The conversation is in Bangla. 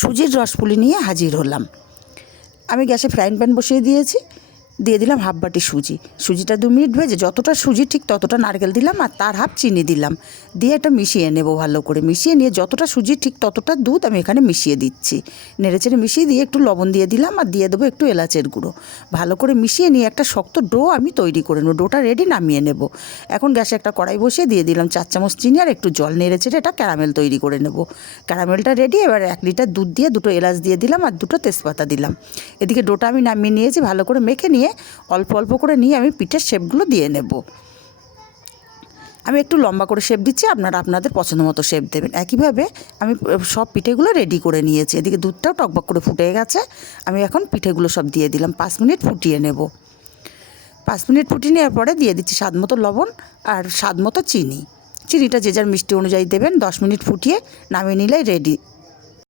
সুজির রসপুলি নিয়ে হাজির হলাম। আমি গ্যাসে ফ্রাইং প্যান বসিয়ে দিয়েছি, দিয়ে দিলাম হাফ বাটি সুজি। সুজিটা 2 মিনিট ভেজে যতটা সুজি ঠিক ততটা নারকেল দিলাম আর তার হাফ চিনি দিলাম, দিয়ে এটা মিশিয়ে নেব ভালো করে। মিশিয়ে নিয়ে যতটা সুজি ঠিক ততটা দুধ আমি এখানে মিশিয়ে দিচ্ছি। নেড়েচেড়ে মিশিয়ে দিয়ে একটু লবণ দিয়ে দিলাম আর দিয়ে দেবো একটু এলাচের গুঁড়ো। ভালো করে মিশিয়ে নিয়ে একটা শক্ত ডো আমি তৈরি করে নেব। ডোটা রেডি, নামিয়ে নেব। এখন গ্যাসে একটা কড়াই বসিয়ে দিয়ে দিলাম 4 চামচ চিনি আর একটু জল। নেড়েচেড়ে এটা ক্যারামেল তৈরি করে নেব। ক্যারামেলটা রেডি। এবার 1 লিটার দুধ দিয়ে 2টো এলাচ দিয়ে দিলাম আর 2টো তেজপাতা দিলাম। এদিকে ডোটা আমি নামিয়ে নিয়েছি। ভালো করে মেখে নিয়ে অল্প অল্প করে নিয়ে আমি পিঠের শেপগুলো দিয়ে নেব। আমি একটু লম্বা করে শেপ দিচ্ছি, আপনারা আপনাদের পছন্দ মতো শেপ দেবেন। একইভাবে আমি সব পিঠেগুলো রেডি করে নিয়েছি। এদিকে দুধটাও টকবক করে ফুটে গেছে। আমি এখন পিঠেগুলো সব দিয়ে দিলাম। 5 মিনিট ফুটিয়ে নেব। 5 মিনিট ফুটিয়ে নেওয়ার পরে দিয়ে দিচ্ছি স্বাদ মতো লবণ আর স্বাদ মতো চিনি। চিনিটা যে যার মিষ্টি অনুযায়ী দেবেন। 10 মিনিট ফুটিয়ে নামিয়ে নিলেই রেডি।